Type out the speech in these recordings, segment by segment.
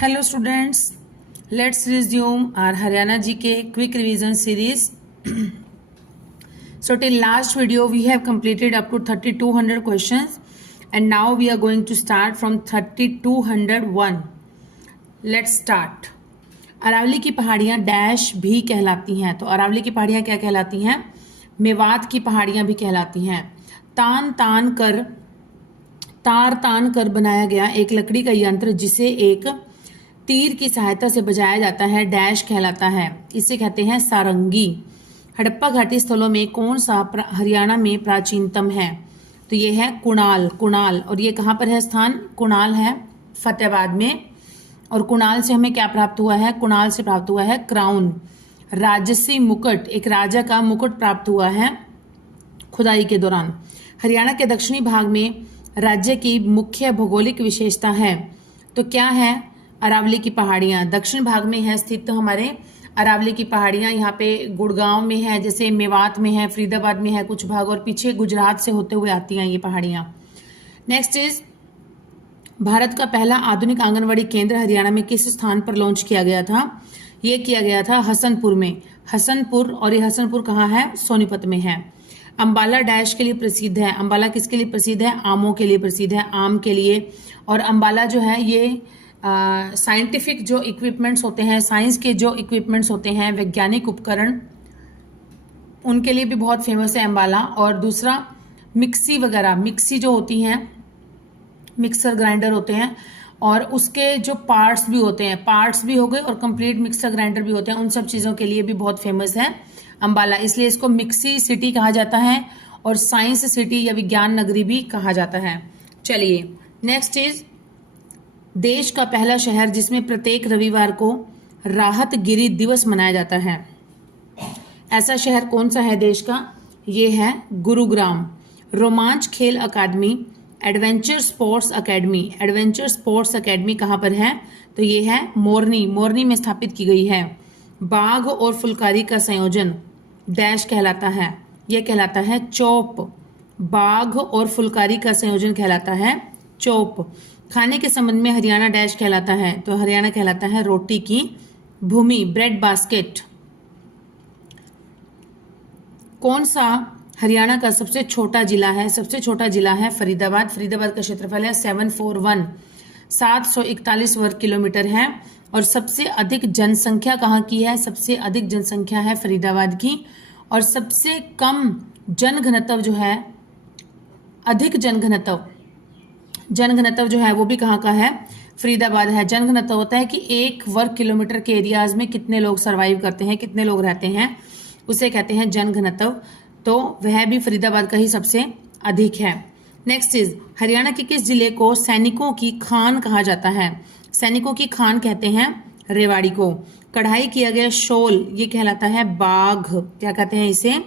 Hello students, let's resume our Haryana GK quick revision series. So till last video we have completed up to 3200 questions and now we are going to start from 3201. Let's start. Aravalli की पहाड़ियाँ dash भी कहलाती हैं। तो अरावली की पहाड़ियाँ क्या कहलाती हैं? मेवात की पहाड़ियाँ भी कहलाती हैं। तार तान कर बनाया गया एक लकड़ी का यंत्र जिसे एक तीर की सहायता से बजाया जाता है डैश कहलाता है। इसे कहते हैं सारंगी। हड़प्पा घाटी स्थलों में कौन सा हरियाणा में प्राचीनतम है? तो ये है कुणाल। और ये कहाँ पर है स्थान? कुणाल है फतेहाबाद में। और कुणाल से हमें क्या प्राप्त हुआ है? कुणाल से प्राप्त हुआ है क्राउन, राजसी मुकुट, एक राजा का मुकुट प्राप्त हुआ है खुदाई के दौरान। हरियाणा के दक्षिणी भाग में राज्य की मुख्य भौगोलिक विशेषता है। तो क्या है? अरावली की पहाड़ियाँ दक्षिण भाग में है स्थित। तो हमारे अरावली की पहाड़ियाँ यहाँ पे गुड़गांव में है, जैसे मेवात में है, फरीदाबाद में है कुछ भाग, और पीछे गुजरात से होते हुए आती हैं ये पहाड़ियाँ। नेक्स्ट इज भारत का पहला आधुनिक आंगनवाड़ी केंद्र हरियाणा में किस स्थान पर लॉन्च किया गया था? ये किया गया था हसनपुर में। हसनपुर, और ये हसनपुर कहाँ है? सोनीपत में है। अंबाला डैश के लिए प्रसिद्ध है? अंबाला किसके लिए प्रसिद्ध है? आमों के लिए प्रसिद्ध है, आम के लिए। और अंबाला जो है ये साइंटिफिक जो इक्विपमेंट्स होते हैं, साइंस के जो इक्विपमेंट्स होते हैं, वैज्ञानिक उपकरण, उनके लिए भी बहुत फेमस है अंबाला। और दूसरा मिक्सी वगैरह, मिक्सी जो होती हैं, मिक्सर ग्राइंडर होते हैं, और उसके जो पार्ट्स भी होते हैं, पार्ट्स भी हो गए और कंप्लीट मिक्सर ग्राइंडर भी होते हैं, उन सब चीज़ों के लिए भी बहुत फेमस है अंबाला। इसलिए इसको मिक्सी सिटी कहा जाता है और साइंस सिटी या विज्ञान नगरी भी कहा जाता है। चलिए नेक्स्ट इज देश का पहला शहर जिसमें प्रत्येक रविवार को राहत गिरी दिवस मनाया जाता है। ऐसा शहर कौन सा है देश का? ये है गुरुग्राम। रोमांच खेल अकादमी, adventure sports academy, adventure sports academy कहाँ पर है? तो ये है मोरनी में स्थापित की गई है। बाघ और फुलकारी का संयोजन डैश कहलाता है? यह कहलाता है चौप। बाघ और फुलकारी का संयोजन कहलाता है चौप। खाने के संबंध में हरियाणा डैश कहलाता है? तो हरियाणा कहलाता है रोटी की भूमि, ब्रेड बास्केट। कौन सा हरियाणा का सबसे छोटा जिला है? सबसे छोटा जिला है फरीदाबाद। फरीदाबाद का क्षेत्रफल है 741 वर्ग किलोमीटर है। और सबसे अधिक जनसंख्या कहाँ की है? सबसे अधिक जनसंख्या है फरीदाबाद की। और सबसे कम जनघनत्व जो है, अधिक जनघनत्व जो है वो भी कहाँ का है? फरीदाबाद है। जनघनत्व होता है कि 1 वर्ग किलोमीटर के एरियाज में कितने लोग सर्वाइव करते हैं, कितने लोग रहते हैं, उसे कहते हैं जनघनत्व। तो वह भी फरीदाबाद का ही सबसे अधिक है। नेक्स्ट इज हरियाणा के किस जिले को सैनिकों की खान कहा जाता है? सैनिकों की खान कहते हैं रेवाड़ी को। कढ़ाई किया गया शॉल ये कहलाता है बाघ। क्या कहते हैं इसे?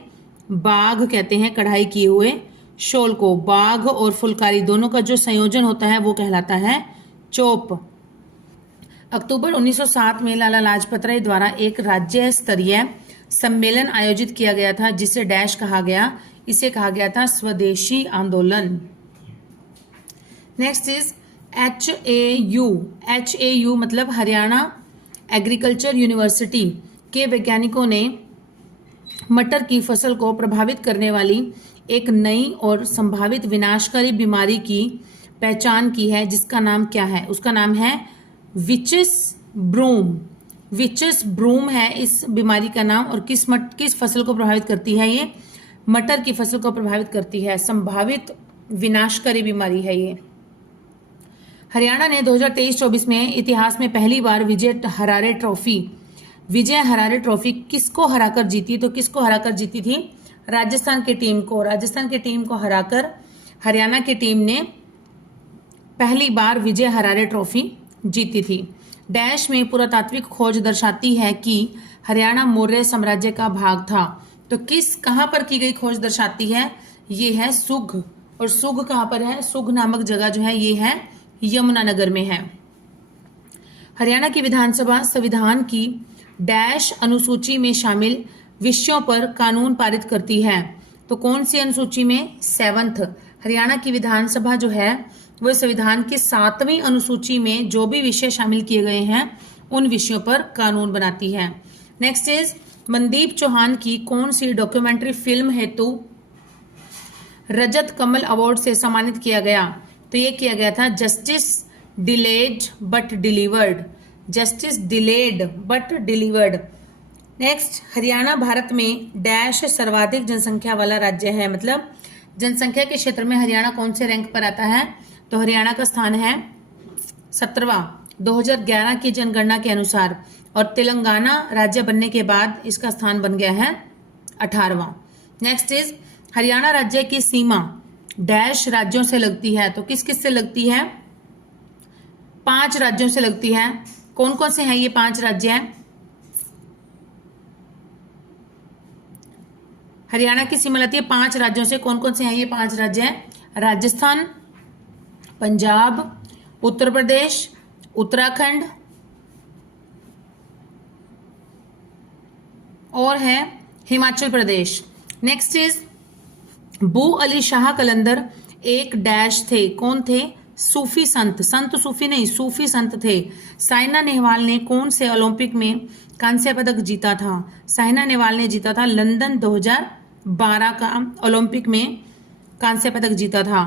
बाघ कहते हैं कढ़ाई किए हुए शॉल को। बाघ और फुलकारी दोनों का जो संयोजन होता है वो कहलाता है चोप। अक्टूबर 1907 में लाला लाजपत राय द्वारा एक राज्य स्तरीय सम्मेलन आयोजित किया गया था जिसे डैश कहा गया? इसे कहा गया था स्वदेशी आंदोलन। नेक्स्ट इज HAU मतलब हरियाणा एग्रीकल्चर यूनिवर्सिटी के वैज्ञानिकों ने मटर की फसल को प्रभावित करने वाली एक नई और संभावित विनाशकारी बीमारी की पहचान की है जिसका नाम क्या है? उसका नाम है विचिस ब्रूम। विचिस ब्रूम है इस बीमारी का नाम। और किस फसल को प्रभावित करती है? ये मटर की फसल को प्रभावित करती है। संभावित विनाशकारी बीमारी है ये। हरियाणा ने 2023-24 में इतिहास में पहली बार विजय हरारे ट्रॉफी किसको हराकर जीती? तो किसको हराकर जीती थी? राजस्थान की टीम को। राजस्थान की टीम को हराकर हरियाणा की टीम ने पहली बार विजय हरारे ट्रॉफी जीती थी। डैश में पुरातात्विक खोज दर्शाती है कि हरियाणा मौर्य साम्राज्य का भाग था। तो कहाँ पर की गई खोज दर्शाती है? ये है सुघ। और सुघ कहाँ पर है? सुघ नामक जगह जो है ये है यमुनानगर में है। हरियाणा की विधानसभा संविधान की डैश अनुसूची में शामिल विषयों पर कानून पारित करती है? तो कौन सी अनुसूची में? 7th। हरियाणा की विधानसभा जो है वह संविधान की 7वीं अनुसूची में जो भी विषय शामिल किए गए हैं उन विषयों पर कानून बनाती है। नेक्स्ट इज मनदीप चौहान की कौन सी डॉक्यूमेंट्री फिल्म हेतु रजत कमल अवार्ड से सम्मानित किया गया? तो ये किया गया था justice delayed but delivered, justice delayed but delivered. Next, Haryana Bharat में डैश सर्वाधिक जनसंख्या वाला राज्य है, मतलब जनसंख्या के क्षेत्र में हरियाणा कौन से रैंक पर आता है? तो हरियाणा का स्थान है 17वां 2011 की जनगणना के अनुसार, और तेलंगाना राज्य बनने के बाद इसका स्थान बन गया है 18वां। नेक्स्ट इज हरियाणा राज्य की सीमा डैश राज्यों से लगती है, तो किस किस से लगती है? 5 राज्यों से लगती है। कौन कौन से हैं ये 5 राज्य हैं? हरियाणा की सीमा लगती है 5 राज्यों से। कौन कौन से हैं ये 5 राज्य हैं? राजस्थान, पंजाब, उत्तर प्रदेश, उत्तराखंड और है हिमाचल प्रदेश। नेक्स्ट इज बू अली शाह कलंदर एक डैश थे। कौन थे? सूफी संत, संत सूफी नहीं, सूफी संत थे। साइना नेहवाल ने कौन से ओलंपिक में कांस्य पदक जीता था? साइना नेहवाल ने जीता था लंदन 2012 का ओलंपिक में कांस्य पदक जीता था।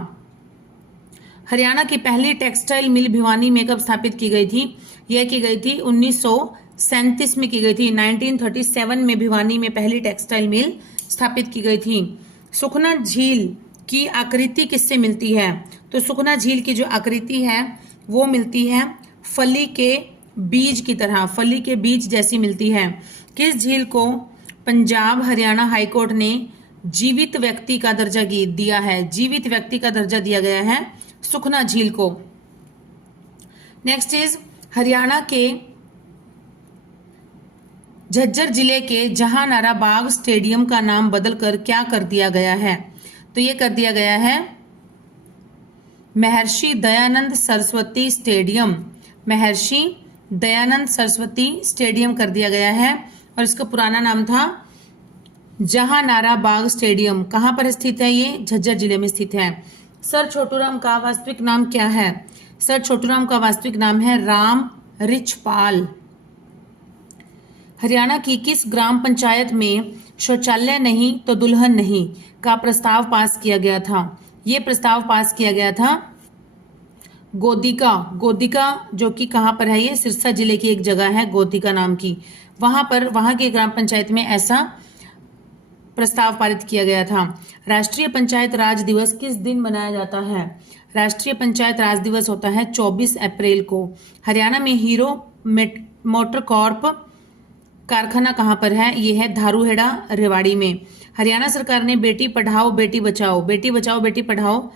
हरियाणा की पहली टेक्सटाइल मिल भिवानी में कब स्थापित की गई थी? यह की गई थी 1937 में की गई थी। 1937 में भिवानी में पहली टेक्सटाइल मिल स्थापित की गई थी। सुखना झील की आकृति किससे मिलती है? तो सुखना झील की जो आकृति है वो मिलती है फली के बीज की तरह, फली के बीज जैसी मिलती है। किस झील को पंजाब हरियाणा हाईकोर्ट ने जीवित व्यक्ति का दर्जा दिया है? जीवित व्यक्ति का दर्जा दिया गया है सुखना झील को। नेक्स्ट इज हरियाणा के झज्जर जिले के जहानारा बाग स्टेडियम का नाम बदलकर क्या कर दिया गया है? तो ये कर दिया गया है महर्षि दयानंद सरस्वती स्टेडियम, महर्षि दयानंद सरस्वती स्टेडियम कर दिया गया है, और इसका पुराना नाम था जहानारा बाग स्टेडियम। कहां पर स्थित है? ये झज्जर जिले में स्थित है। सर छोटूराम का वास्तविक नाम क्या है? सर छोटूराम का वास्तविक नाम है राम रिचपाल। हरियाणा की किस ग्राम पंचायत में शौचालय नहीं तो दुल्हन नहीं का प्रस्ताव पास किया गया था? ये प्रस्ताव पास किया गया था गोदिका, गोदिका जो कि कहां पर है? ये सिरसा जिले की एक जगह है गोदिका नाम की, वहां के ग्राम पंचायत में ऐसा प्रस्ताव पारित किया गया था। राष्ट्रीय पंचायत राज दिवस किस दिन मनाया जाता है? राष्ट्रीय पंचायत राज दिवस होता है 24 अप्रैल को। हरियाणा में हीरो मोटर कॉर्प कारखाना कहां पर है? ये है धारूहेड़ा रेवाड़ी में। हरियाणा सरकार ने बेटी पढ़ाओ बेटी बचाओ, बेटी बचाओ बेटी पढ़ाओ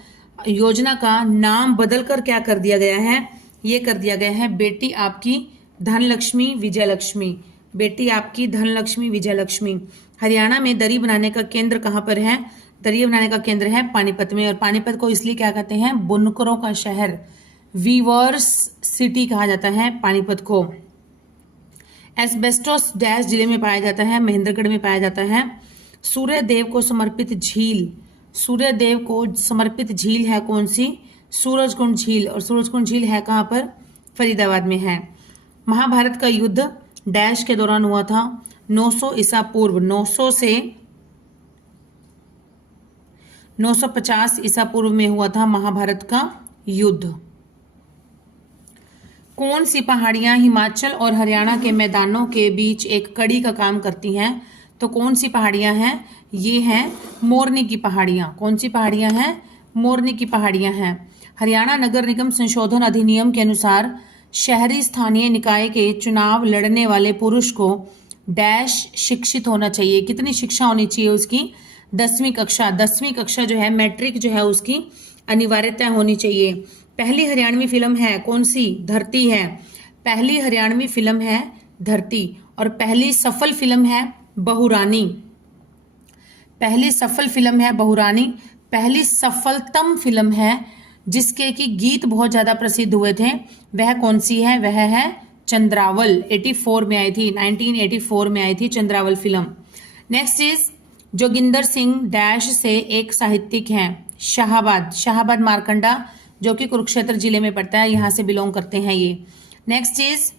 योजना का नाम बदलकर क्या कर दिया गया है? ये कर दिया गया है बेटी आपकी धनलक्ष्मी विजयलक्ष्मी, बेटी आपकी धनलक्ष्मी विजयलक्ष्मी। हरियाणा में दरी बनाने का केंद्र कहां पर है? दरी बनाने का केंद्र है पानीपत में, और पानीपत को इसलिए क्या कहते हैं? बुनकरों का शहर, वीवर्स सिटी कहा जाता है पानीपत को। एस्बेस्टोस डैश जिले में पाया जाता है? महेंद्रगढ़ में पाया जाता है। सूर्य देव को समर्पित झील, सूर्य देव को समर्पित झील है कौन सी? सूरजकुंड झील, और सूरजकुंड झील है कहां पर? फरीदाबाद में है। महाभारत का युद्ध डैश के दौरान हुआ था? 900 ईसा पूर्व, 900 से 950 ईसा पूर्व में हुआ था महाभारत का युद्ध। कौन सी पहाड़ियां हिमाचल और हरियाणा के मैदानों के बीच एक कड़ी का काम करती हैं? तो कौन सी पहाड़ियां हैं? ये हैं मोरनी की पहाड़ियां। कौन सी पहाड़ियां हैं? मोरनी की पहाड़ियां हैं। हरियाणा नगर निगम संशोधन अधिनियम के अनुसार शहरी स्थानीय निकाय के चुनाव लड़ने वाले पुरुष को डैश शिक्षित होना चाहिए। कितनी शिक्षा होनी चाहिए उसकी? 10वीं कक्षा। 10वीं कक्षा जो है मैट्रिक जो है उसकी अनिवार्यता होनी चाहिए। पहली हरियाणवी फिल्म है कौन सी? धरती है। पहली हरियाणवी फिल्म है धरती, और पहली सफल फिल्म है बहुरानी। पहली सफल फिल्म है बहुरानी। पहली सफलतम फिल्म है जिसके कि गीत बहुत ज्यादा प्रसिद्ध हुए थे, वह कौन सी है? वह है चंद्रावल। 84 में आई थी, 1984 में आई थी Chandrawal film. Next is Joginder Singh dash से एक साहित्यिक हैं? शाहाबाद, शाहाबाद मारकंडा जो कि कुरुक्षेत्र जिले में पड़ता है, यहाँ से बिलोंग करते हैं ये। नेक्स्ट चीज,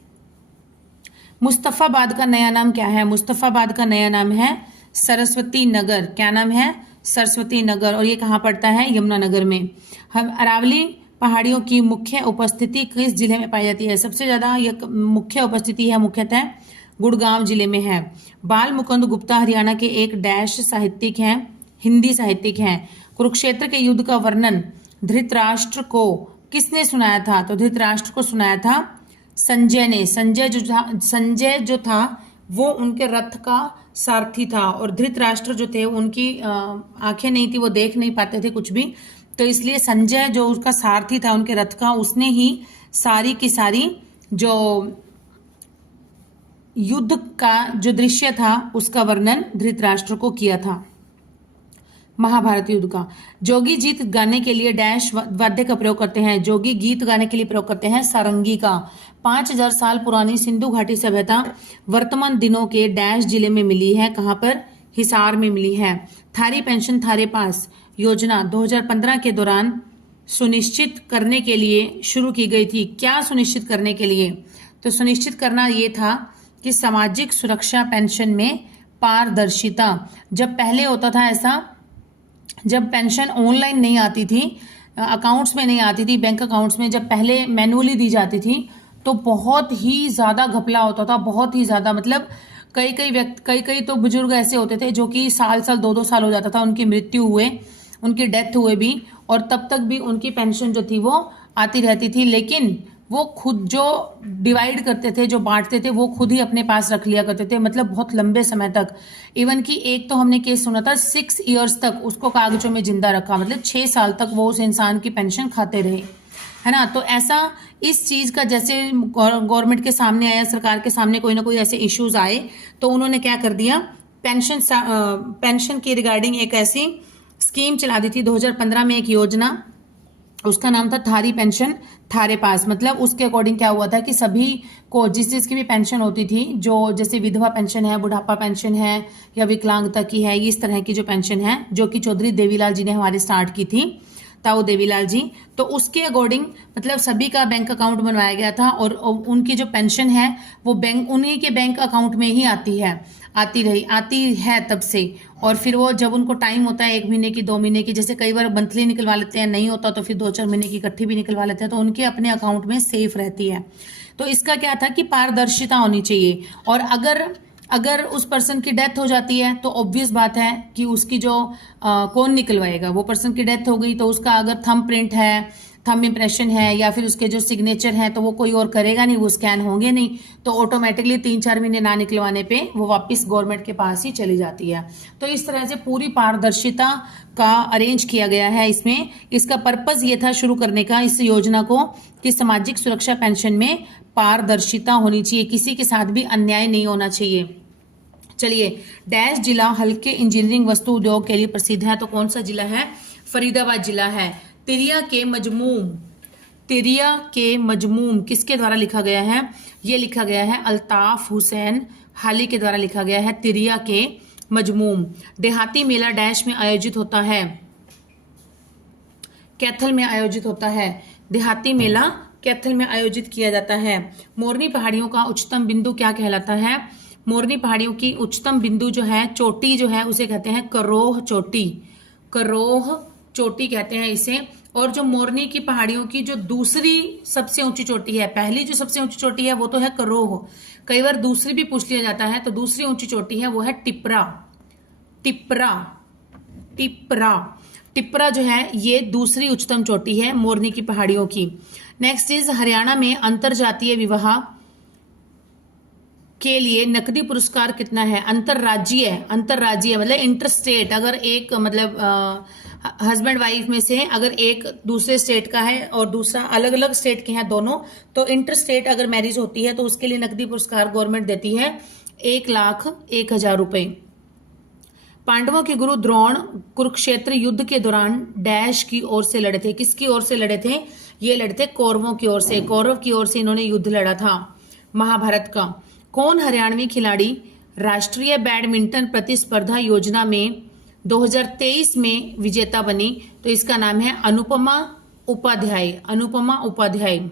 मुस्तफाबाद का नया नाम क्या है? मुस्तफाबाद का नया नाम है सरस्वती नगर। क्या नाम है? सरस्वती नगर। और ये कहाँ पड़ता है? यमुनानगर में। हम अरावली पहाड़ियों की मुख्य उपस्थिति किस जिले में पाई जाती है? सबसे ज्यादा ये मुख्य उपस्थिति है मुख्यतः गुड़गांव जिले में है। बाल मुकुंद गुप्ता हरियाणा के एक डैश साहित्यिक हैं, हिंदी साहित्यिक हैं। कुरुक्षेत्र के युद्ध का वर्णन धृतराष्ट्र को किसने सुनाया था? तो धृतराष्ट्र को सुनाया था संजय ने। संजय जो था वो उनके रथ का सारथी था, और धृतराष्ट्र जो थे उनकी आंखें नहीं थी, वो देख नहीं पाते थे कुछ भी, तो इसलिए संजय जो उसका सारथी था उनके रथ का, उसने ही सारी की सारी जो युद्ध का जो दृश्य था उसका वर्णन धृतराष्ट्र को किया था, महाभारत युद्ध का। जोगी गीत गाने के लिए डैश वाद्य का प्रयोग करते हैं? जोगी गीत गाने के लिए प्रयोग करते हैं सारंगी का। 5000 साल पुरानी सिंधु घाटी सभ्यता वर्तमान दिनों के डैश जिले में मिली है? कहां पर? हिसार में मिली है। थारी पेंशन थारे पास योजना 2015 के दौरान सुनिश्चित करने के लिए शुरू की गई थी। क्या सुनिश्चित करने के लिए? तो सुनिश्चित करना ये था कि सामाजिक सुरक्षा पेंशन में पारदर्शिता। जब पहले होता था ऐसा, जब पेंशन ऑनलाइन नहीं आती थी, अकाउंट्स में नहीं आती थी, बैंक अकाउंट्स में जब पहले मैनुअली दी जाती थी, तो बहुत ही ज्यादा घपला होता था, बहुत ही ज्यादा। मतलब कई तो बुजुर्ग ऐसे होते थे जो कि साल 2-2 साल हो जाता था उनकी मृत्यु हुए, उनकी डेथ हुए भी, और तब तक भी उनकी पेंशन जो थी वो आती रहती थी, लेकिन वो खुद जो डिवाइड करते थे, जो बांटते थे, वो खुद ही अपने पास रख लिया करते थे, मतलब बहुत लंबे समय तक। इवन कि एक तो हमने केस सुना था 6 इयर्स तक उसको कागजों में जिंदा रखा, मतलब 6 साल तक वो उस इंसान की पेंशन खाते रहे, है ना। तो ऐसा इस चीज का जैसे गवर्नमेंट के सामने आया, सरकार के सामने कोई ना कोई ऐसे इश्यूज आए, तो उन्होंने क्या कर दिया, पेंशन की रिगार्डिंग एक ऐसी स्कीम चला दी थी 2015 में, एक योजना, उसका नाम था थारी पेंशन थारे पास। मतलब उसके अकॉर्डिंग क्या हुआ था कि सभी को जिस चीज की भी पेंशन होती थी, जो जैसे विधवा पेंशन है, बुढ़ापा पेंशन है, या विकलांगता की है, इस तरह की जो पेंशन है, जो कि चौधरी देवीलाल जी ने हमारे स्टार्ट की थी, ताऊ देवीलाल जी, तो उसके अकॉर्डिंग मतलब सभी का बैंक अकाउंट बनवाया गया था, और उनकी जो पेंशन है वो बैंक, उन्हीं के बैंक अकाउंट में ही आती है तब से। और फिर वो जब उनको टाइम होता है 1 महीने की, 2 महीने की, जैसे कई बार मंथली निकलवा लेते हैं, नहीं होता तो फिर 2-4 महीने की इकट्ठी भी निकलवा लेते हैं, तो उनके अपने अकाउंट में सेफ रहती है। तो इसका क्या था कि पारदर्शिता होनी चाहिए, और अगर उस पर्सन की डेथ हो जाती है तो ऑब्वियस बात है कि उसकी जो कौन निकलवाएगा, वो पर्सन की डेथ हो गई तो उसका अगर थंब प्रिंट है, थंब इम्प्रेशन है, या फिर उसके जो सिग्नेचर है, तो वो कोई और करेगा नहीं, वो स्कैन होंगे नहीं, तो ऑटोमेटिकली 3-4 महीने ना निकलवाने पे वो वापस गवर्नमेंट के पास ही चली जाती है। तो इस तरह से पूरी पारदर्शिता का अरेंज किया गया है इसमें। इसका पर्पस ये था शुरू करने का इस योजना को, कि सामाजिक सुरक्षा पेंशन में पारदर्शिता होनी चाहिए, किसी के साथ भी अन्याय नहीं होना चाहिए। चलिए, डैश जिला हल्के इंजीनियरिंग वस्तु उद्योग के लिए प्रसिद्ध है? तो कौन सा जिला है? फरीदाबाद जिला है। तिरिया के मजमूम किसके द्वारा लिखा गया है? ये लिखा गया है अल्ताफ हुसैन हाली के द्वारा लिखा गया है, तिरिया के मजमूम। देहाती मेला डैश में आयोजित होता है? कैथल में आयोजित होता है। देहाती मेला कैथल में आयोजित किया जाता है। मोरनी पहाड़ियों का उच्चतम बिंदु क्या कहलाता है? मोरनी पहाड़ियों की उच्चतम बिंदु जो है, चोटी जो है, उसे कहते हैं करोह चोटी। करोह चोटी कहते हैं इसे। और जो मोरनी की पहाड़ियों की जो दूसरी सबसे ऊंची चोटी है, पहली जो सबसे ऊंची चोटी है वो तो है करोह, कई बार दूसरी भी पूछ लिया जाता है, तो दूसरी ऊंची चोटी है वो है टिपरा। टिपरा जो है ये दूसरी उच्चतम चोटी है मोरनी की पहाड़ियों की। नेक्स्ट इज, हरियाणा में अंतरजातीय विवाह के लिए नकदी पुरस्कार कितना है? अंतरराज्यीय मतलब इंटरस्टेट, अगर एक मतलब हस्बैंड वाइफ में से अगर एक दूसरे स्टेट का है और दूसरा अलग अलग स्टेट के हैं दोनों, तो इंटरस्टेट अगर मैरिज होती है तो उसके लिए नकदी पुरस्कार गवर्नमेंट देती है 1,01,000 रुपए। पांडवों के गुरु द्रोण कुरुक्षेत्र युद्ध के दौरान डैश की ओर से लड़े थे? किसकी ओर से लड़े थे? ये लड़े थे कौरवों की ओर से। कौरव की ओर से इन्होंने युद्ध लड़ा था महाभारत का। कौन हरियाणवी खिलाड़ी राष्ट्रीय बैडमिंटन प्रतिस्पर्धा योजना में 2023 में विजेता बनी? तो इसका नाम है अनुपमा उपाध्याय, अनुपमा उपाध्याय।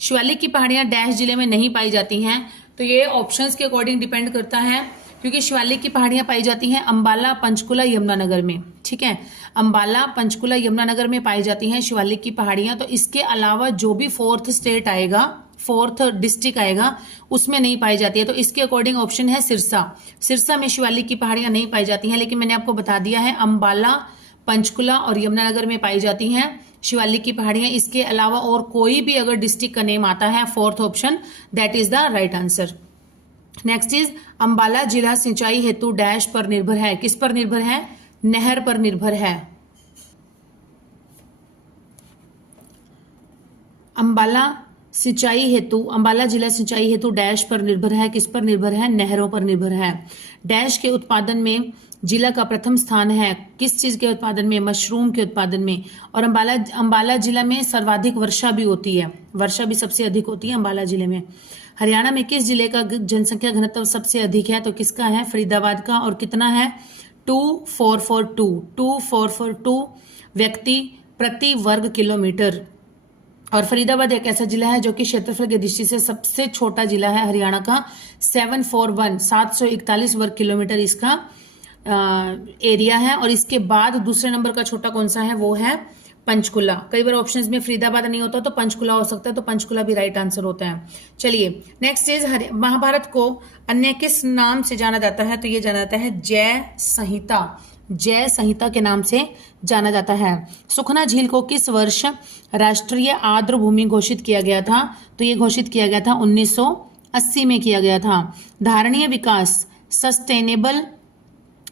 शिवालिक की पहाड़ियां डैश जिले में नहीं पाई जाती हैं, तो ये ऑप्शंस के अकॉर्डिंग डिपेंड करता है, क्योंकि शिवालिक की पहाड़ियां पाई जाती हैं अंबाला, पंचकुला, यमुनानगर में। ठीक है, अंबाला, पंचकुला, यमुनानगर में पाई जाती हैं शिवालिक की पहाड़ियां। तो इसके अलावा जो भी फोर्थ स्टेट आएगा, फोर्थ डिस्ट्रिक्ट आएगा, उसमें नहीं पाई जाती है। तो इसके अकॉर्डिंग ऑप्शन है सिरसा। सिरसा में शिवालिक की पहाड़ियां नहीं पाई जाती हैं, लेकिन मैंने आपको बता दिया है अंबाला, पंचकुला और यमुनानगर में पाई जाती हैं शिवालिक की पहाड़ियां। इसके अलावा और कोई भी अगर डिस्ट्रिक्ट का नेम आता है, fourth option, that is the right answer. Next is Ambala जिला सिंचाई हेतु डैश पर निर्भर है। किस पर निर्भर है? नहर पर निर्भर है। अंबाला जिला सिंचाई हेतु डैश पर निर्भर है। किस पर निर्भर है? नहरों पर निर्भर है। डैश के उत्पादन में जिला का प्रथम स्थान है। किस चीज के उत्पादन में? मशरूम के उत्पादन में। और अंबाला जिला में सर्वाधिक वर्षा भी होती है, वर्षा भी सबसे अधिक होती है अंबाला जिले में। हरियाणा में किस जिले का जनसंख्या घनत्व सबसे अधिक है? तो किसका है? फरीदाबाद का। और कितना है? 2442 व्यक्ति प्रति वर्ग किलोमीटर। और फरीदाबाद एक ऐसा जिला है जो कि क्षेत्रफल की दृष्टि से सबसे छोटा जिला है हरियाणा का। 741 वर्ग किलोमीटर इसका एरिया है। और इसके बाद दूसरे नंबर का छोटा कौन सा है? वो है पंचकुला। कई बार ऑप्शंस में फरीदाबाद नहीं होता तो पंचकुला हो सकता है, तो पंचकुला भी राइट आंसर होता है। चलिए नेक्स्ट इज महाभारत को अन्य किस नाम से जाना जाता है? तो ये जाना जाता है जय संहिता। जय संहिता के नाम से जाना जाता है। सुखना झील को किस वर्ष राष्ट्रीय आर्द्र भूमि घोषित किया गया था? तो ये घोषित किया गया था 1980 में किया गया था। धारणीय विकास, सस्टेनेबल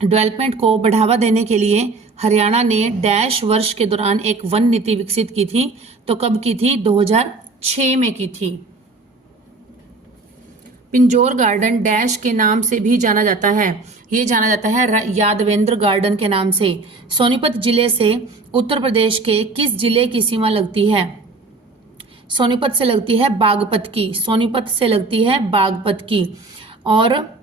डेवलपमेंट को बढ़ावा देने के लिए हरियाणा ने डैश वर्ष के दौरान एक वन नीति विकसित की थी। तो कब की थी? 2006 में की थी। पिंजौर गार्डन डैश के नाम से भी जाना जाता है। ये जाना जाता है यादवेंद्र गार्डन के नाम से। सोनीपत जिले से उत्तर प्रदेश के किस जिले की सीमा लगती है? सोनीपत से लगती है बागपत की। सोनीपत से लगती है बागपत की। और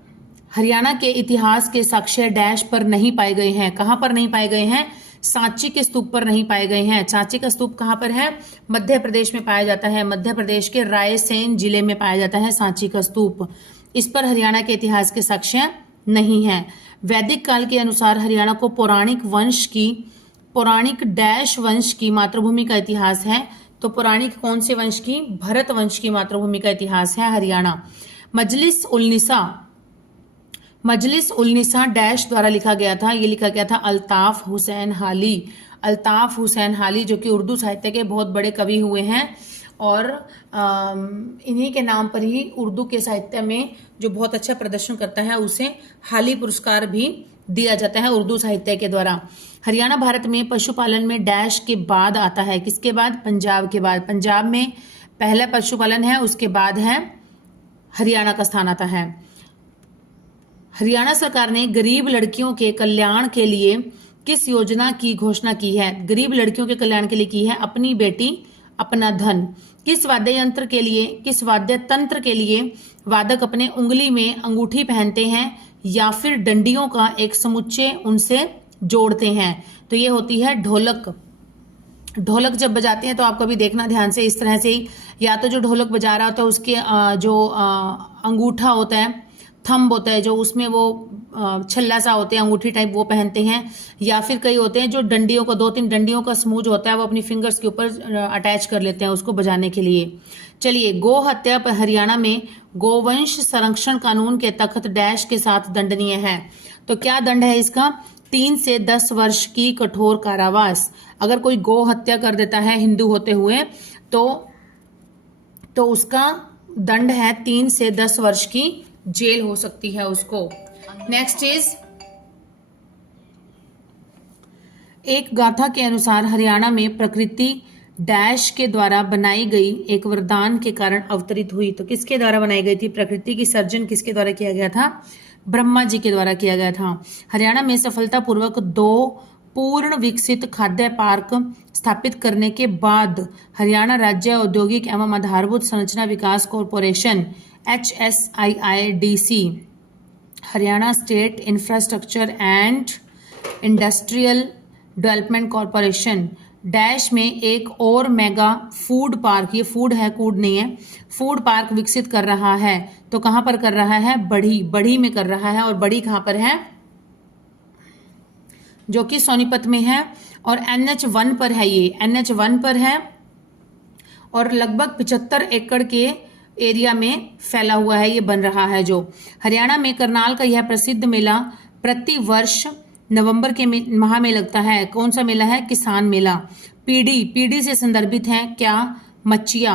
हरियाणा के इतिहास के साक्ष्य डैश पर नहीं पाए गए हैं। कहां पर नहीं पाए गए हैं? सांची के स्तूप पर नहीं पाए गए हैं। सांची का स्तूप कहां पर है? मध्य प्रदेश में पाया जाता है। मध्य प्रदेश के रायसेन जिले में पाया जाता है सांची का स्तूप। इस पर हरियाणा के इतिहास के साक्ष्य नहीं है। वैदिक काल के अनुसार हरियाणा को पौराणिक डैश वंश की मातृभूमि का इतिहास है। तो पौराणिक कौन से वंश की? भरत वंश की मातृभूमि का इतिहास है हरियाणा। मजलिस उल-निसा डैश द्वारा लिखा गया था। ये लिखा गया था अल्ताफ हुसैन हाली। अल्ताफ हुसैन हाली जो कि उर्दू साहित्य के बहुत बड़े कवि हुए हैं, और इन्हीं के नाम पर ही उर्दू के साहित्य में जो बहुत अच्छा प्रदर्शन करता है उसे हाली पुरस्कार भी दिया जाता है उर्दू साहित्य के द्वारा। हरियाणा भारत में पशुपालन में डैश के बाद आता है। किसके बाद? पंजाब के बाद। पंजाब में पहला पशुपालन है, उसके बाद है हरियाणा का स्थान आता है। हरियाणा सरकार ने गरीब लड़कियों के कल्याण के लिए किस योजना की घोषणा की है? गरीब लड़कियों के कल्याण के लिए की है अपनी बेटी अपना धन। किस वाद्य तंत्र के लिए वादक अपने उंगली में अंगूठी पहनते हैं या फिर डंडियों का एक समुच्चय उनसे जोड़ते हैं? तो ये होती है ढोलक। ढोलक जब बजाते हैं तो आप कभी देखना ध्यान से, इस तरह से ही, या तो जो ढोलक बजा रहा होता है उसके जो अंगूठा होता है, थंब होता है, जो उसमें वो छल्ला सा होते हैं अंगूठी टाइप, वो पहनते हैं। या फिर कई होते हैं जो डंडियों को, 2-3 डंडियों का समूह जो होता है वो अपनी फिंगर्स के ऊपर अटैच कर लेते हैं उसको बजाने के लिए। चलिए, गो हत्या पर हरियाणा में गोवंश संरक्षण कानून के तहत डैश के साथ दंडनीय है। तो क्या दंड है इसका? 3 से 10 वर्ष की कठोर कारावास। अगर कोई गो हत्या कर देता है हिंदू होते हुए तो उसका दंड है 3 से 10 वर्ष की जेल हो सकती है उसको। नेक्स्ट इज, एक गाथा के अनुसार हरियाणा में प्रकृति डैश के द्वारा बनाई गई एक वरदान के कारण अवतरित हुई। तो किसके द्वारा बनाई गई थी? प्रकृति की सर्जन किसके द्वारा किया गया था? ब्रह्मा जी के द्वारा किया गया था। हरियाणा में सफलतापूर्वक 2 पूर्ण विकसित खाद्य पार्क स्थापित करने के बाद हरियाणा राज्य औद्योगिक एवं आधारभूत संरचना विकास corporation HSIIDC, Haryana state infrastructure and industrial development corporation dash में एक और मेगा फूड पार्क, ये फूड है कूड नहीं है, फूड पार्क विकसित कर रहा है। तो कहां पर कर रहा है? बढ़ी में कर रहा है। और बढ़ी कहां पर है? जो कि सोनीपत में है और NH1 पर है। ये NH1 पर है और लगभग 75 एकड़ के एरिया में फैला हुआ है, ये बन रहा है। जो हरियाणा में करनाल का यह प्रसिद्ध मेला प्रति वर्ष नवंबर के माह में लगता है। कौन सा मेला है? किसान मेला। पीढ़ी से संदर्भित है क्या? मच्छिया।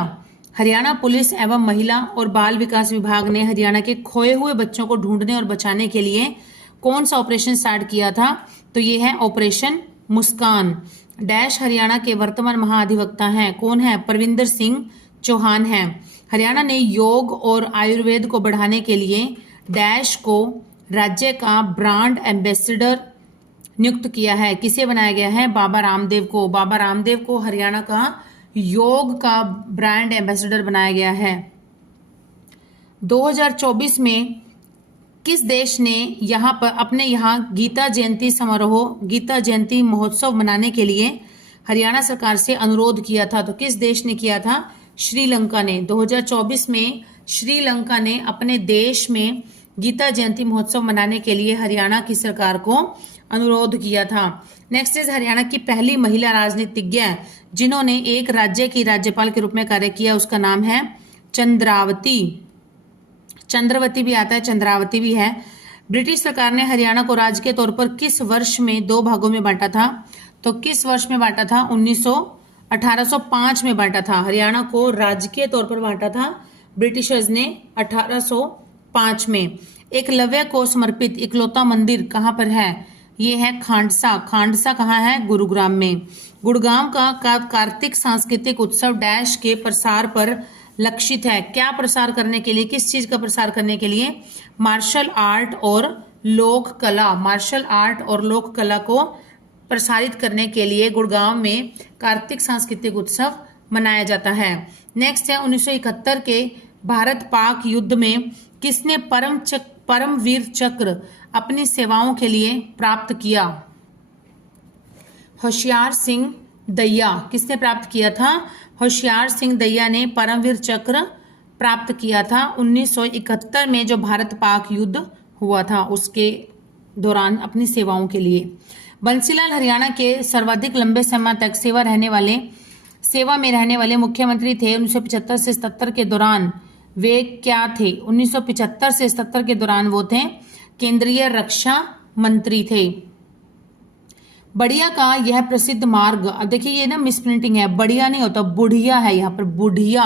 हरियाणा पुलिस एवं महिला और बाल विकास विभाग ने हरियाणा के खोए हुए बच्चों को ढूंढने और बचाने के लिए कौन सा ऑपरेशन स्टार्ट किया था? तो ये है ऑपरेशन मुस्कान। डैश हरियाणा के वर्तमान महाधिवक्ता हैं। कौन है? परविंदर सिंह चौहान है। हरियाणा ने योग और आयुर्वेद को बढ़ाने के लिए डैश को राज्य का ब्रांड एम्बेसडर नियुक्त किया है। किसे बनाया गया है? बाबा रामदेव को। बाबा रामदेव को हरियाणा का योग का ब्रांड एम्बेसडर बनाया गया है। 2024 में किस देश ने अपने यहाँ गीता जयंती महोत्सव मनाने के लिए हरियाणा सरकार से अनुरोध किया था? तो किस देश ने किया था? श्रीलंका ने। 2024 में श्रीलंका ने अपने देश में गीता जयंती महोत्सव मनाने के लिए हरियाणा की सरकार को अनुरोध किया था। नेक्स्ट इज हरियाणा की पहली महिला राजनीतिज्ञ जिन्होंने एक राज्य की राज्यपाल के रूप में कार्य किया, उसका नाम है चंद्रावती। चंद्रवती भी आता है, चंद्रावती भी है। ब्रिटिश सरकार ने हरियाणा को राजकीय तौर पर किस वर्ष में 2 भागों में बांटा था? तो किस वर्ष में बांटा था? 1805 में बांटा था। हरियाणा को राजकीय तौर पर बांटा था ब्रिटिशर्स ने 1805 में। एकलव्य को समर्पित इकलौता मंदिर कहां पर है? ये है खांडसा। खांडसा कहाँ है? गुरुग्राम में। गुड़गांव का कार्तिक सांस्कृतिक उत्सव डैश के प्रसार पर लक्षित है। क्या प्रसार करने के लिए? किस चीज का प्रसार करने के लिए? मार्शल आर्ट और लोक कला। मार्शल आर्ट और लोक कला को प्रसारित करने के लिए गुड़गांव में कार्तिक सांस्कृतिक उत्सव मनाया जाता है। नेक्स्ट है 1971 के भारत पाक युद्ध में किसने परमवीर चक्र अपनी सेवाओं के लिए प्राप्त किया? होशियार सिंह दहिया। किसने प्राप्त किया था? होशियार सिंह दहिया ने परमवीर चक्र प्राप्त किया था 1971 में, जो भारत पाक युद्ध हुआ था उसके दौरान अपनी सेवाओं के लिए। बंसीलाल हरियाणा के सर्वाधिक लंबे समय तक सेवा में रहने वाले मुख्यमंत्री थे 1975 से 77 के दौरान। वे क्या थे? 1975 से 77 के दौरान वो थे केंद्रीय रक्षा मंत्री थे। बढ़िया का यह प्रसिद्ध मार्ग, अब देखिए ये ना मिसप्रिंटिंग है, बढ़िया नहीं होता, बुढ़िया है यहाँ पर, बुढ़िया।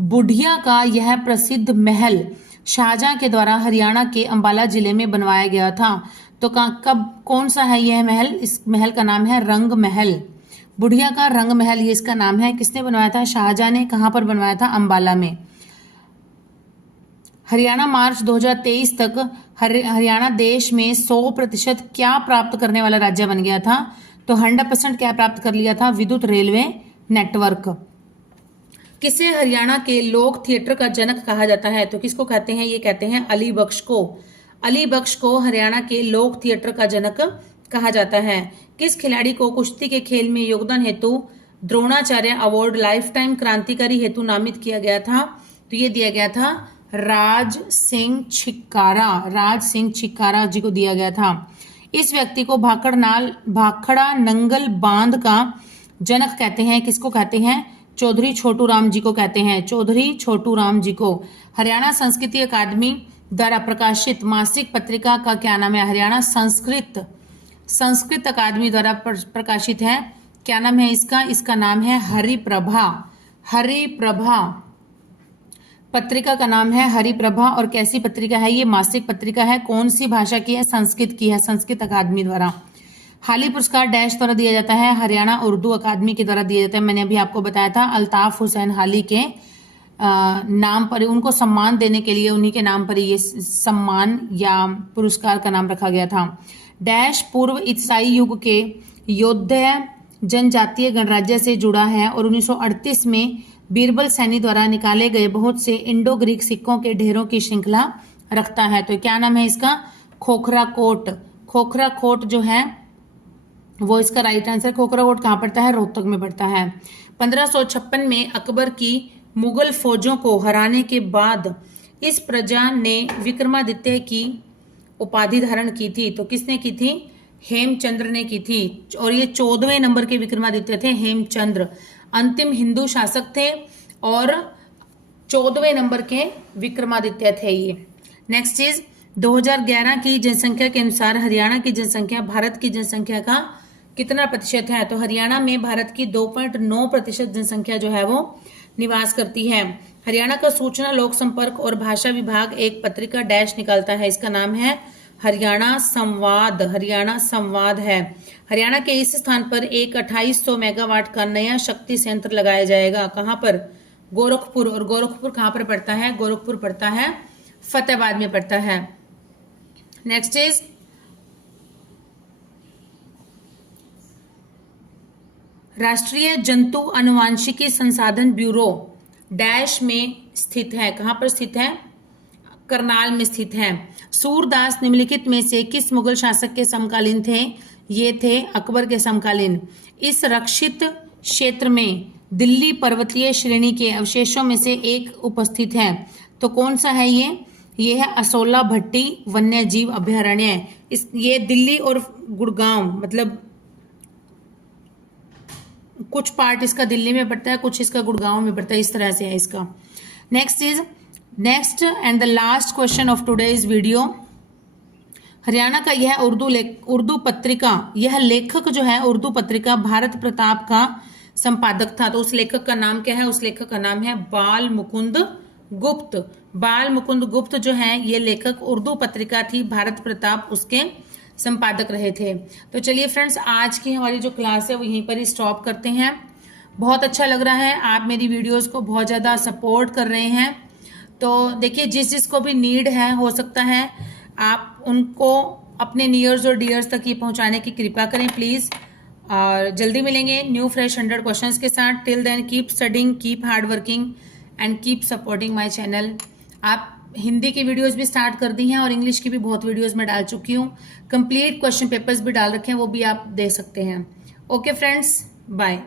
बुढ़िया का यह प्रसिद्ध महल शाहजहां के द्वारा हरियाणा के अंबाला जिले में बनवाया गया था। तो कौन सा है यह महल? इस महल का नाम है रंग महल। बुढ़िया का रंग महल, ये इसका नाम है। किसने बनवाया था? शाहजहां ने। कहां पर बनवाया था? अंबाला में। हरियाणा मार्च 2023 तक हरियाणा देश में 100% क्या प्राप्त करने वाला राज्य बन गया था? तो 100% क्या प्राप्त कर लिया था? विद्युत रेलवे नेटवर्क। किसे हरियाणा के लोक थिएटर का जनक कहा जाता है? तो किसको कहते हैं? ये कहते हैं अली बख्श को। अली बख्श को हरियाणा के लोक थिएटर का जनक कहा जाता है। किस खिलाड़ी को कुश्ती के खेल में योगदान हेतु द्रोणाचार्य अवार्ड लाइफ टाइम क्रांतिकारी हेतु नामित किया गया था? तो ये दिया गया था राज सिंह छिक्कारा जी को दिया गया था। इस व्यक्ति को भाखड़ा नंगल बांध का जनक कहते हैं। किसको कहते हैं? चौधरी छोटू राम जी को कहते हैं। चौधरी छोटू राम जी को। हरियाणा संस्कृति अकादमी द्वारा प्रकाशित मासिक पत्रिका का क्या नाम है? हरियाणा संस्कृत अकादमी द्वारा प्रकाशित है। क्या नाम है इसका? इसका नाम है हरिप्रभा। हरिप्रभा पत्रिका का नाम है हरिप्रभा। और कैसी पत्रिका है ये? मासिक पत्रिका है। कौन सी भाषा की है? संस्कृत की है, संस्कृत अकादमी द्वारा। हाली पुरस्कार डैश द्वारा दिया जाता है? हरियाणा उर्दू अकादमी के द्वारा दिया जाता है। मैंने अभी आपको बताया था अल्ताफ हुसैन हाली के नाम पर, उनको सम्मान देने के लिए उन्हीं के नाम पर ये सम्मान या पुरस्कार का नाम रखा गया था। डैश पूर्व ईसाई युग के योद्धा जनजातीय गणराज्य से जुड़ा है और 1938 में बीरबल सैनी द्वारा निकाले गए बहुत से इंडो ग्रीक सिक्कों के ढेरों की श्रृंखला रखता है। तो क्या नाम है इसका? खोखरा कोट। खोखरा कोट जो है वो इसका राइट आंसर। खोखरा कोट कहाँ पड़ता है? रोहतक में पड़ता है। 1556 में अकबर की मुगल फौजों को हराने के बाद इस प्रजा ने विक्रमादित्य की उपाधि धारण की थी। तो किसने की थी? हेमचंद्र ने की थी। और ये 14वें नंबर के विक्रमादित्य थे हेमचंद्र। अंतिम हिंदू शासक थे और 14वें नंबर के विक्रमादित्य थे ये। नेक्स्ट चीज, 2011 की जनसंख्या के अनुसार हरियाणा की जनसंख्या भारत की जनसंख्या का कितना प्रतिशत है? तो हरियाणा में भारत की 2.9% जनसंख्या जो है वो निवास करती है। हरियाणा का सूचना लोक संपर्क और भाषा विभाग एक पत्रिका डैश निकालता है। इसका नाम है हरियाणा संवाद। हरियाणा संवाद है। हरियाणा के इस स्थान पर एक 2800 मेगावाट का नया शक्ति संयंत्र लगाया जाएगा। कहां पर? गोरखपुर। और गोरखपुर कहां पर पड़ता है? गोरखपुर पड़ता है फतेहाबाद में पड़ता है। नेक्स्ट इज, राष्ट्रीय जंतु अनुवांशिकी संसाधन ब्यूरो डैश में स्थित है। कहां पर स्थित है? करनाल में स्थित है। सूरदास निम्नलिखित में से किस मुगल शासक के समकालीन थे? ये थे अकबर के समकालीन। इस रक्षित क्षेत्र में दिल्ली पर्वतीय श्रेणी के अवशेषों में से एक उपस्थित है। तो कौन सा है ये? ये है असोला भट्टी वन्य जीव अभयारण्य। ये दिल्ली और गुड़गांव, मतलब कुछ पार्ट इसका दिल्ली में पड़ता है, कुछ इसका गुड़गांव में पड़ता है, इस तरह से है इसका। Next and the last question of today's video. Haryana का यह उर्दू पत्रिका, यह लेखक जो है उर्दू पत्रिका भारत प्रताप का संपादक था। तो उस लेखक का नाम क्या है? उस लेखक का नाम है बाल मुकुंद गुप्त। बाल मुकुंद गुप्त जो है ये लेखक, उर्दू पत्रिका थी भारत प्रताप, उसके संपादक रहे थे। तो चलिए फ्रेंड्स, आज की हमारी जो क्लास है वो यहीं पर ही स्टॉप करते हैं। बहुत अच्छा लग रहा है, आप मेरी वीडियोस को बहुत ज़्यादा सपोर्ट कर रहे हैं। तो देखिए, जिसको भी नीड है, हो सकता है आप उनको अपने नियर्स और डियर्स तक ये पहुंचाने की कृपा करें प्लीज़। और जल्दी मिलेंगे न्यू फ्रेश 100 क्वेश्चंस के साथ। Till then keep studying, keep hard working and keep supporting my channel. आप हिंदी की वीडियोस भी स्टार्ट कर दी हैं और इंग्लिश की भी बहुत वीडियोस मैं डाल चुकी हूँ। कंप्लीट क्वेश्चन पेपर्स भी डाल रखे हैं, वो भी आप दे सकते हैं। Okay friends, bye.